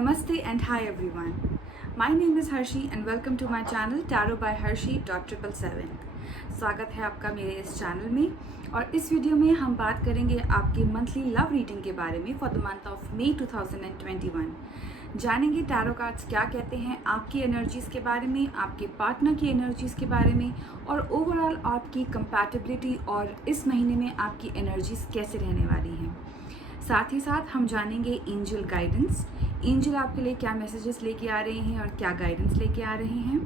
Namaste and hi everyone. My name is Harshi and welcome to my channel Tarot by Harshi.777. स्वागत है आपका मेरे इस channel में और इस वीडियो में हम बात करेंगे आपके मंथली लव रीडिंग के बारे में फॉर द मंथ ऑफ मई 2021। जानेंगे टैरो कार्ड्स क्या कहते हैं आपकी एनर्जीज़ के बारे में, आपके पार्टनर की एनर्जीज़ के बारे में और ओवरऑल आपकी कंपैटिबिलिटी और इस महीने में आपकी एनर्जीज़ कैसे रहने वाली हैं। साथ ही साथ हम जानेंगे एंजल गाइडेंस, एंजल आपके लिए क्या मैसेजेस लेके आ रहे हैं और क्या गाइडेंस लेके आ रहे हैं।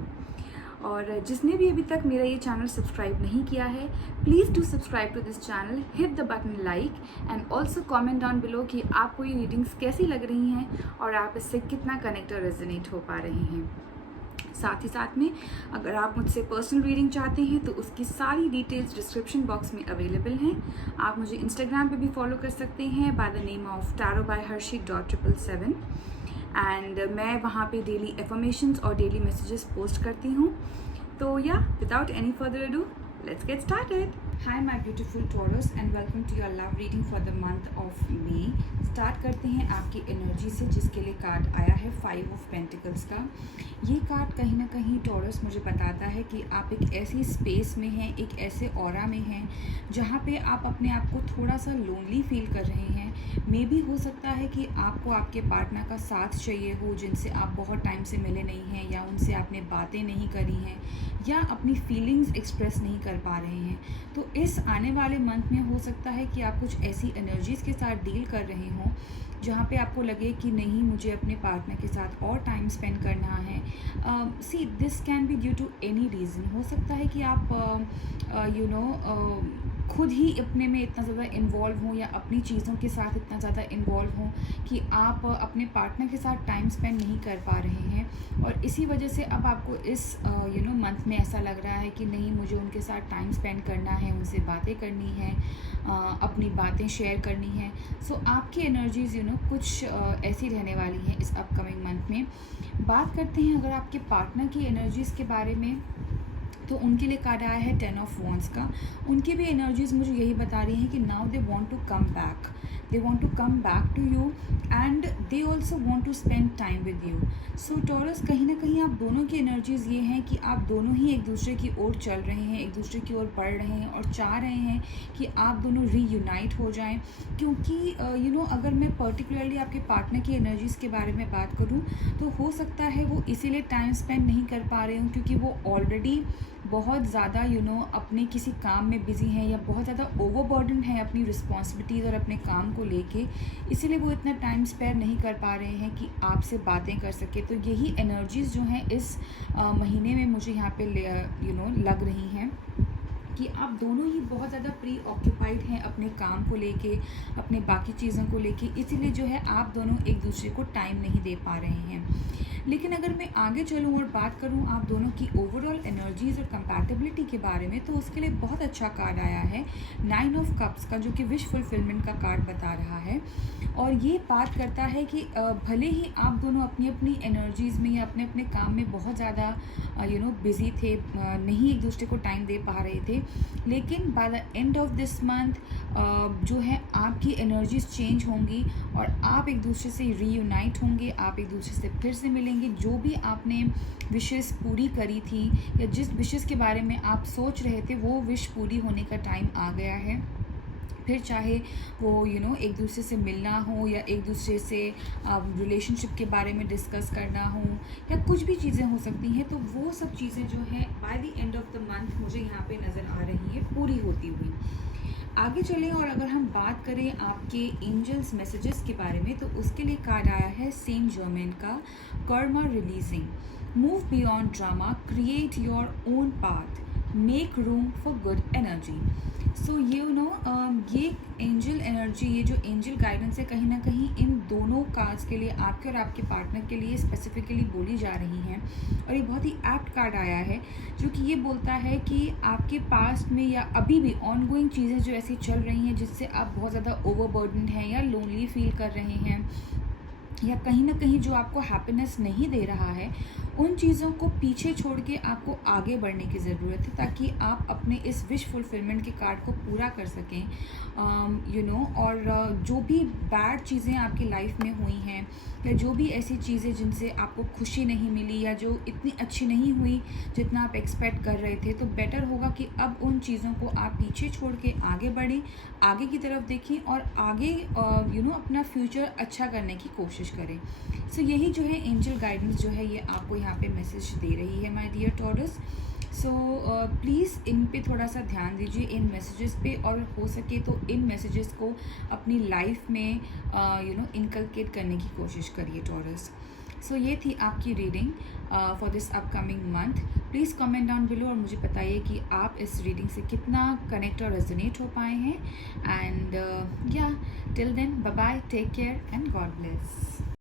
और जिसने भी अभी तक मेरा ये चैनल सब्सक्राइब नहीं किया है, please do subscribe to this channel, hit the button like and also comment down below कि आपको ये रीडिंग्स कैसी लग रही हैं और आप इससे कितना कनेक्ट और रेजोनेट हो पा रहे हैं। साथ ही साथ में अगर आप मुझसे पर्सनल रीडिंग चाहते हैं तो उसकी सारी डिटेल्स डिस्क्रिप्शन बॉक्स में अवेलेबल हैं। आप मुझे इंस्टाग्राम पे भी फॉलो कर सकते हैं by the name of tarotbyharshi.777 and मैं वहाँ पे डेली एफर्मेशंस और डेली मैसेजेस पोस्ट करती हूँ। तो या without any further ado, let's get started. Hi my beautiful Taurus and welcome to your love reading for the month of May. Start करते हैं आपकी एनर्जी से जिसके लिए कार्ड आया है 5 ऑफ पेंटिकल्स का। ये कार्ड कहीं ना कहीं टॉरस मुझे बताता है कि आप एक ऐसी स्पेस में हैं, एक ऐसे ऑरा में हैं जहाँ पे आप अपने आप को थोड़ा सा लोनली फील कर रहे हैं। मे भी हो सकता है कि आपको आपके पार्टनर का साथ चाहिए हो जिनसे आप बहुत टाइम से मिले नहीं हैं या उनसे आपने बातें नहीं करी हैं या अपनी फीलिंग्स एक्सप्रेस नहीं कर पा रहे हैं। तो इस आने वाले मंथ में हो सकता है कि आप कुछ ऐसी एनर्जीज़ के साथ डील कर रहे हों जहाँ पे आपको लगे कि नहीं, मुझे अपने पार्टनर के साथ और टाइम स्पेंड करना है। See this can be due to any reason. हो सकता है कि आप खुद ही अपने में इतना ज़्यादा इन्वॉल्व हों या अपनी चीज़ों के साथ इतना ज़्यादा इन्वॉल्व हों कि आप अपने पार्टनर के साथ टाइम स्पेंड नहीं कर पा रहे हैं और इसी वजह से अब आपको इस मंथ में ऐसा लग रहा है कि नहीं, मुझे उनके साथ टाइम स्पेंड करना है, उनसे बातें करनी है, अपनी बातें शेयर करनी है। सो आपकी एनर्जीज़ कुछ ऐसी रहने वाली हैं इस अपकमिंग मंथ में। बात करते हैं अगर आपके पार्टनर की एनर्जीज़ के बारे में, तो उनके लिए कार्ड आया है 10 ऑफ वॉन्ड्स का। उनकी भी एनर्जीज़ मुझे यही बता रही हैं कि now they want to come back, they want to come back to you and they also want to spend time with you. So Taurus, कहीं ना कहीं आप दोनों की एनर्जीज़ ये हैं कि आप दोनों ही एक दूसरे की ओर चल रहे हैं, एक दूसरे की ओर बढ़ रहे हैं और चाह रहे हैं कि आप दोनों रीयूनाइट हो जाएं। क्योंकि अगर मैं पर्टिकुलरली आपके पार्टनर की एनर्जीज़ के बारे में बात करूँ तो हो सकता है वो इसीलिए टाइम स्पेंड नहीं कर पा रहे हों क्योंकि वो ऑलरेडी बहुत ज़्यादा अपने किसी काम में बिज़ी हैं या बहुत ज़्यादा ओवरबर्डन है अपनी रिस्पॉन्सिबिलिटीज़ और अपने काम को लेके, इसीलिए वो इतना टाइम स्पेयर नहीं कर पा रहे हैं कि आपसे बातें कर सके। तो यही एनर्जीज़ जो हैं इस महीने में मुझे यहाँ पे लग रही हैं कि आप दोनों ही बहुत ज़्यादा प्री ऑक्यूपाइड हैं अपने काम को लेके, अपने बाकी चीज़ों को लेके, इसीलिए जो है आप दोनों एक दूसरे को टाइम नहीं दे पा रहे हैं। लेकिन अगर मैं आगे चलूँ और बात करूँ आप दोनों की ओवरऑल एनर्जीज़ और कंपैटिबिलिटी के बारे में, तो उसके लिए बहुत अच्छा कार्ड आया है 9 ऑफ कप्स का, जो कि विश फुलफिलमेंट का कार्ड बता रहा है। और ये बात करता है कि भले ही आप दोनों अपनी अपनी एनर्जीज़ में या अपने अपने काम में बहुत ज़्यादा बिज़ी थे, नहीं एक दूसरे को टाइम दे पा रहे थे, लेकिन by the end of this month जो है आपकी एनर्जीज़ चेंज होंगी और आप एक दूसरे से रीयूनाइट होंगे, आप एक दूसरे से फिर से मिलेंगे। जो भी आपने विशेस पूरी करी थी या जिस विशेस के बारे में आप सोच रहे थे वो विश पूरी होने का टाइम आ गया है। फिर चाहे वो एक दूसरे से मिलना हो या एक दूसरे से रिलेशनशिप के बारे में डिस्कस करना हो या कुछ भी चीज़ें हो सकती हैं, तो वो सब चीज़ें जो हैं by the end of the month मुझे यहाँ पे नज़र आ रही है पूरी होती हुई। आगे चलें और अगर हम बात करें आपके एंजल्स मैसेजेस के बारे में, तो उसके लिए कार्ड आया है सेंट जर्मेन का, karma releasing, move beyond drama, create your own path, make room for good energy. So ये एंजल एनर्जी, ये जो एंजल गाइडेंस है, कहीं ना कहीं इन दोनों कार्ड्स के लिए, आपके और आपके पार्टनर के लिए स्पेसिफिकली बोली जा रही हैं। और ये बहुत ही एप्ट कार्ड आया है जो कि ये बोलता है कि आपके पास्ट में या अभी भी ऑनगोइंग चीज़ें जो ऐसी चल रही हैं जिससे आप बहुत ज़्यादा ओवरबर्डन हैं या लोनली फील कर रहे हैं या कहीं न कहीं जो आपको हैप्पीनेस नहीं दे रहा है, उन चीज़ों को पीछे छोड़ के आपको आगे बढ़ने की ज़रूरत है, ताकि आप अपने इस विश फुलफिलमेंट के कार्ड को पूरा कर सकें। और जो भी बैड चीज़ें आपकी लाइफ में हुई हैं, या जो भी ऐसी चीज़ें जिनसे आपको खुशी नहीं मिली, या जो इतनी अच्छी नहीं हुई जितना आप एक्सपेक्ट कर रहे थे, तो बेटर होगा कि अब उन चीज़ों को आप पीछे छोड़ के आगे बढ़ें, आगे की तरफ देखें और आगे अपना फ्यूचर अच्छा करने की कोशिश करें। सो यही जो है एंजल गाइडेंस जो है ये आपको यहाँ पे मैसेज दे रही है my dear Taurus. So please इन पे थोड़ा सा ध्यान दीजिए, इन मैसेजेस पे, और हो सके तो इन मैसेजेस को अपनी लाइफ में इनकलकेट करने की कोशिश करिए टॉरस। सो ये थी आपकी reading for this upcoming month. Please comment down below और मुझे बताइए कि आप इस रीडिंग से कितना कनेक्ट और रेजोनेट हो पाए हैं। And yeah till then, bye bye, take care and God bless.